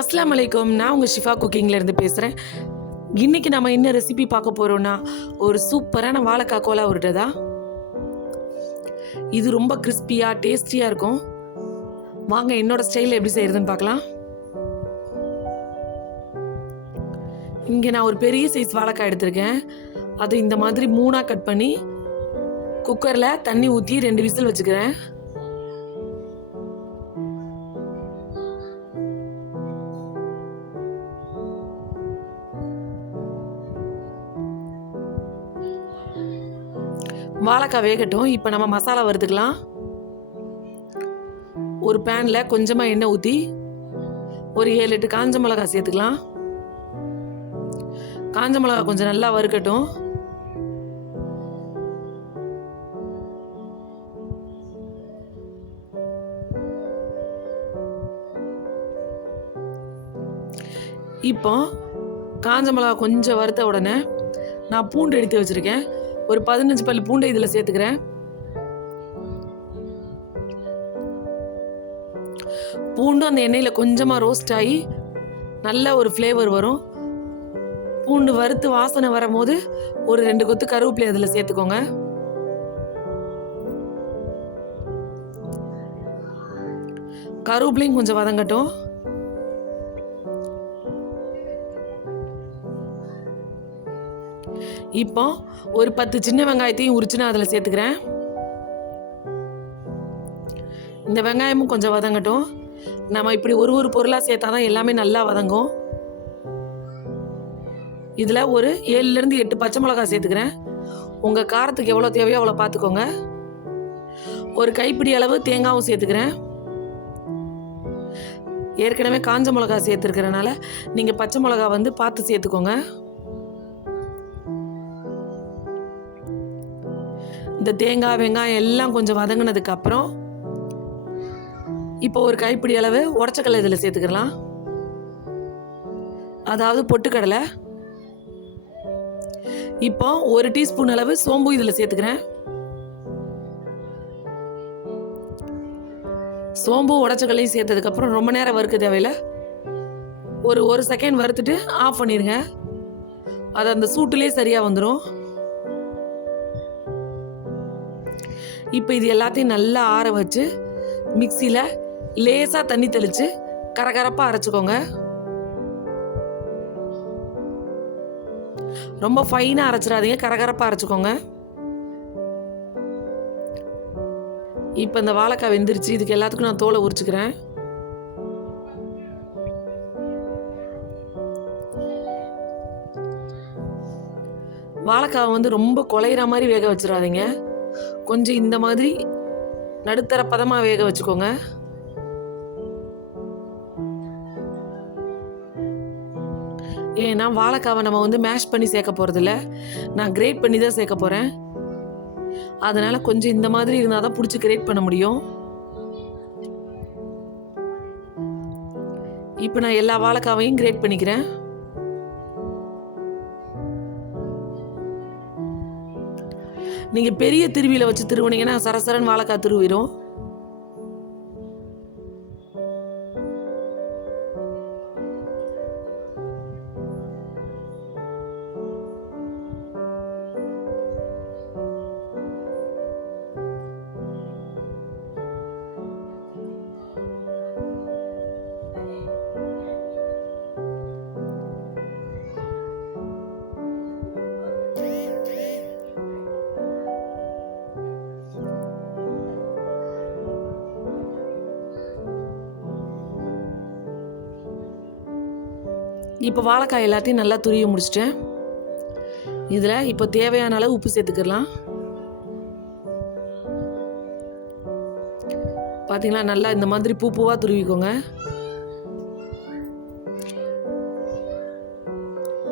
அஸ்ஸலாமு அலைக்கும். நான் உங்கள் ஷிஃபா குக்கிங்லேருந்து பேசுகிறேன். இன்றைக்கி நம்ம என்ன ரெசிபி பார்க்க போகிறோன்னா, ஒரு சூப்பரான வாழைக்காய் கோலா உருண்டை தான். இது ரொம்ப கிறிஸ்பியாக டேஸ்டியாக இருக்கும். வாங்க என்னோடய ஸ்டைலில் எப்படி செய்கிறதுன்னு பார்க்கலாம். இங்கே நான் ஒரு பெரிய சைஸ் வாழைக்காய் எடுத்திருக்கேன். அது இந்த மாதிரி 3ஆக கட் பண்ணி குக்கரில் தண்ணி ஊற்றி 2 விசில் வச்சுக்கிறேன். வாழைக்காய் வேகட்டும். இப்போ நம்ம மசாலா வறுத்துக்கலாம். ஒரு பேனில் கொஞ்சமாக எண்ணெய் ஊற்றி ஒரு 7-8 காஞ்ச மிளகாய் சேர்த்துக்கலாம். காஞ்ச மிளகாய் கொஞ்சம் நல்லா வறுக்கட்டும். இப்போ காஞ்ச மிளகாய் கொஞ்சம் வறுத்த உடனே நான் பூண்டு எடுத்து வச்சுருக்கேன். ஒரு 15 பல் பூண்டை இதில் சேர்த்துக்கிறேன். பூண்டு அந்த எண்ணெயில் கொஞ்சமாக ரோஸ்ட் ஆகி நல்ல ஒரு ஃப்ளேவர் வரும். பூண்டு வறுத்து வாசனை வரும்போது ஒரு 2 கொத்து கருவேப்பிலை அதில் சேர்த்துக்கோங்க. கருவேப்பிலையும் கொஞ்சம் வதங்கட்டும். இப்போ ஒரு 10 சின்ன வெங்காயத்தையும் உரிச்சு நான் அதில் சேர்த்துக்கிறேன். இந்த வெங்காயமும் கொஞ்சம் வதங்கட்டும். நம்ம இப்படி ஒரு பொருளாக சேர்த்தா தான் எல்லாமே நல்லா வதங்கும். இதில் ஒரு 7-8 பச்சை மிளகாய் சேர்த்துக்கிறேன். உங்கள் காரத்துக்கு எவ்வளோ தேவையோ அவ்வளோ பார்த்துக்கோங்க. ஒரு கைப்பிடி அளவு தேங்காயும் சேர்த்துக்கிறேன். ஏற்கனவே காஞ்ச மிளகாய் சேர்த்துருக்கிறனால நீங்கள் பச்சை மிளகாய் பார்த்து சேர்த்துக்கோங்க. இந்த தேங்காய் வெங்காயம் எல்லாம் கொஞ்சம் வதங்கினதுக்கு அப்புறம் இப்போ ஒரு கைப்பிடி அளவு உடச்சக்கடலை இதில் சேர்த்துக்கலாம். அதாவது பொட்டுக்கடலை. இப்போ 1 டீஸ்பூன் அளவு சோம்பு இதில் சேர்த்துக்கிறேன். சோம்பு உடச்சக்கடலையும் சேர்த்ததுக்கப்புறம் ரொம்ப நேரம் வறுக்க தேவையில்லை. ஒரு செகண்ட் வறுத்துட்டு ஆஃப் பண்ணிடுங்க. அது அந்த சூட்டுலேயே சரியாக வந்துடும். இப்போ இது எல்லாத்தையும் நல்லா ஆற வச்சு மிக்சியில் லேசாக தண்ணி தெளித்து கரகரப்பாக அரைச்சிக்கோங்க. ரொம்ப ஃபைனாக அரைச்சிடாதீங்க, கரகரப்பாக அரைச்சிக்கோங்க. இப்போ இந்த வாழைக்காய் வெந்துருச்சு. இதுக்கு எல்லாத்துக்கும் நான் தோலை உரிச்சுக்கிறேன். வாழைக்காய் ரொம்ப குழையிற மாதிரி வேக வச்சிடாதீங்க. கொஞ்சம் இந்த மாதிரி நடுத்தர பதமாக வேக வச்சுக்கோங்க. ஏன்னா வாழைக்காவை நம்ம மேஷ் பண்ணி சேர்க்க போகிறதில்ல, நான் கிரேட் பண்ணி தான் சேர்க்க போகிறேன். அதனால் கொஞ்சம் இந்த மாதிரி இருந்தால் தான் பிடிச்சி கிரேட் பண்ண முடியும். இப்போ நான் எல்லா வாழைக்காவையும் கிரேட் பண்ணிக்கிறேன். நீங்கள் பெரிய திருவியில் வச்சு திருவினீங்கன்னா சரசரன் வாழைக்காய் திருவிடும். இப்போ வாழைக்காய் எல்லாத்தையும் நல்லா துருவி முடிச்சிட்டேன். இதில் இப்போ தேவையான அளவு உப்பு சேர்த்துக்கலாம். பார்த்தீங்களா, நல்லா இந்த மாதிரி பூவாக துருவிக்கோங்க.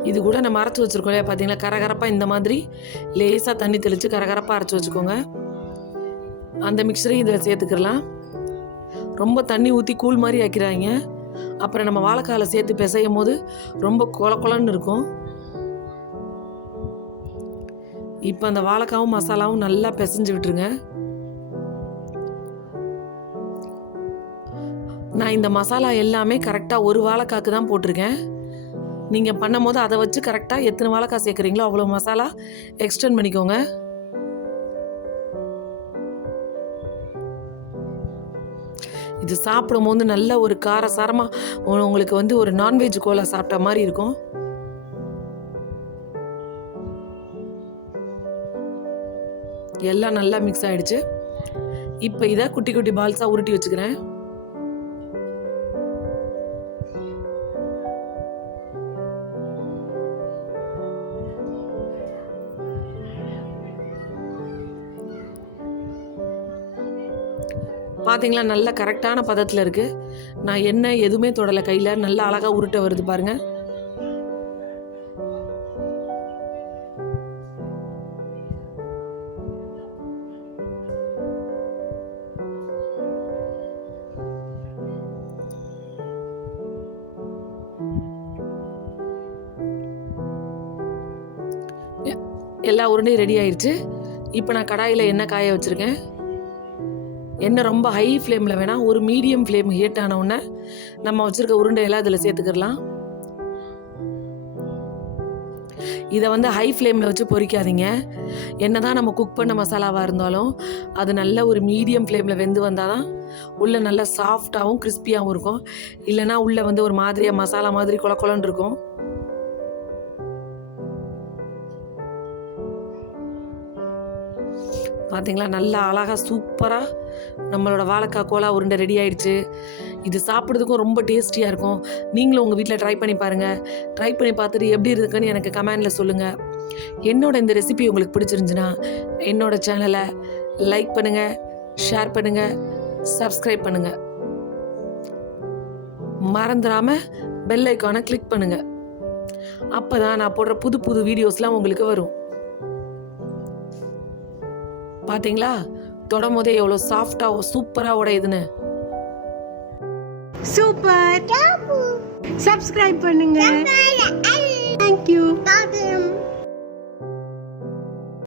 இது கூட நம்ம அரைச்சி வச்சுருக்கோம் இல்லையா, பார்த்தீங்களா, கரகரப்பாக இந்த மாதிரி லேசாக தண்ணி தெளித்து கரகரப்பாக அரைச்சி வச்சுக்கோங்க. அந்த மிக்சரையும் இதில் சேர்த்துக்கலாம். ரொம்ப தண்ணி ஊற்றி கூழ் மாதிரி ஆக்கிறாங்க. அப்புறம் நம்ம வாழைக்காயில் சேர்த்து பிசையும் போது ரொம்ப கொலன்னு இருக்கும். இப்போ அந்த வாழைக்காவும் மசாலாவும் நல்லா பிசைஞ்சு விட்டுருங்க. நான் இந்த மசாலா எல்லாமே கரெக்டாக ஒரு வாழைக்காக்கு தான் போட்டிருக்கேன். நீங்கள் பண்ணும் போது அதை வச்சு கரெக்டாக எத்தனை வாழைக்காய் சேர்க்குறீங்களோ அவ்வளோ மசாலா எக்ஸ்டெண்ட் பண்ணிக்கோங்க. இது சாப்பிடும் போது நல்ல ஒரு காரசாரமாக உங்களுக்கு வந்து ஒரு நான்வெஜ் கோலா சாப்பிட்ட மாதிரி இருக்கும். எல்லாம் நல்லா மிக்ஸ் ஆகிடுச்சு. இப்போ இதை குட்டி குட்டி பால்ஸாக உருட்டி வச்சுக்கிறேன். பார்த்தீங்களா, நல்ல கரெக்டான பதத்தில் இருக்குது. நான் எண்ணெய் எதுவுமே தொடலை கையில். நல்லா அழகாக உருட்ட வருது பாருங்கள். எல்லா உருண்டையும் ரெடி ஆயிடுச்சு. இப்போ நான் கடாயில் எண்ணெய் காய வச்சுருக்கேன். எண்ணெய் ரொம்ப ஹை ஃப்ளேமில் வேணாம், ஒரு மீடியம் ஃப்ளேம் ஹீட் ஆன உடனே நம்ம வச்சுருக்க உருண்டையெல்லாம் இதில் சேர்த்துக்கிடலாம். இதை வந்து ஹை ஃப்ளேமில் வச்சு பொரிக்காதீங்க. என்ன தான் நம்ம குக் பண்ண மசாலாவாக இருந்தாலும் அது நல்ல ஒரு மீடியம் ஃப்ளேமில் வெந்து வந்தால் தான் உள்ளே நல்லா சாஃப்டாகவும் கிறிஸ்பியாகவும் இருக்கும். இல்லைனா உள்ளே வந்து ஒரு மாதிரியாக மசாலா மாதிரி கொல கொலன்னு இருக்கும். பார்த்தீங்களா, நல்லா அழகாக சூப்பராக நம்மளோட வாழைக்காய் கோலா உருண்டை ரெடி ஆயிடுச்சு. இது சாப்பிட்றதுக்கும் ரொம்ப டேஸ்டியாக இருக்கும். நீங்களும் உங்கள் வீட்டில் ட்ரை பண்ணி பாருங்கள். ட்ரை பண்ணி பார்த்துட்டு எப்படி இருக்குன்னு எனக்கு கமெண்டில் சொல்லுங்கள். என்னோட இந்த ரெசிபி உங்களுக்கு பிடிச்சிருந்துச்சுன்னா என்னோடய சேனலை லைக் பண்ணுங்கள், ஷேர் பண்ணுங்கள், சப்ஸ்கிரைப் பண்ணுங்கள். மறந்துடாமல் பெல் ஐக்கானை கிளிக் பண்ணுங்கள். அப்போ தான் நான் போடுற புது புது வீடியோஸ்லாம் உங்களுக்கு வரும். பாத்தீங்களா, தொடும் போதே எவ்வளோ சாஃப்டா சூப்பரா உடையுதுன்னு. சூப்பர். சப்ஸ்கிரைப் பண்ணுங்க. தேங்க்யூ.